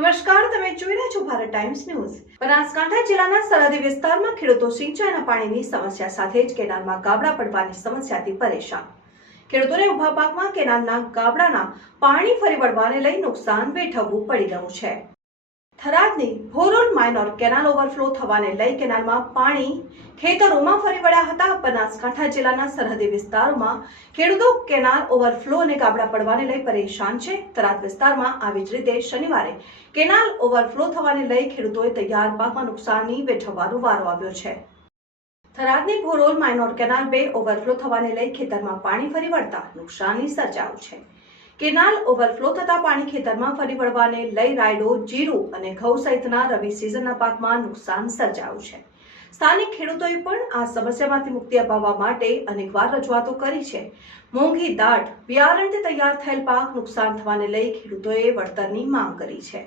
નમસ્કાર, તમે જોઈ રહ્યા છો ભારત ટાઈમ્સ ન્યૂઝ. બનાસકાંઠા જિલ્લાના સરહદી વિસ્તારમાં ખેડૂતો સિંચાઈના પાણીની સમસ્યા સાથે જ કેનાલમાં ગાબડા પડવાની સમસ્યાથી પરેશાન. ખેડૂતોને ઊભા પાકમાં કેનાલના ગાબડાના પાણી ફરી વળવાને લઈ નુકસાન વેઠવવું પડી રહ્યું છે. થરાદની ભોરોલ માઇનોર કેનાલ ઓવરફ્લો થવાને લઈ કેનાલમાં પાણી ખેતરોમાં ફરી વળ્યા હતા. બનાસકાંઠા જિલ્લાના સરહદી વિસ્તારોમાં ખેડૂતો કેનાલ ઓવરફ્લો અને ગાબડા પડવાને લઈ પરેશાન છે. થરાદ વિસ્તારમાં આવી જ રીતે શનિવારે કેનાલ ઓવરફ્લો થવાને લઈ ખેડૂતોએ તૈયાર પાકમાં નુકસાની વેઠવવાનો વારો આવ્યો છે. થરાદની ભોરોલ માઇનોર કેનાલ બે ઓવરફ્લો થવાને લઈ ખેતરમાં પાણી ફરી વળતા નુકસાની સર્જાયું છે. કેનાલ ઓવરફ્લો થતા પાણી ખેતરમાં ફરી વળવાને લઈ રાયડો, જીરું અને ઘઉં સહિતના રવિ સિઝનના પાકમાં નુકસાન સર્જાયું છે. સ્થાનિક ખેડૂતોએ પણ આ સમસ્યામાંથી મુક્તિ અપાવવા માટે અનેકવાર રજૂઆતો કરી છે. મોંઘી દાટ બિયારણથી તૈયાર થયેલ પાક નુકસાન થવાને લઈ ખેડૂતોએ વળતરની માંગ કરી છે.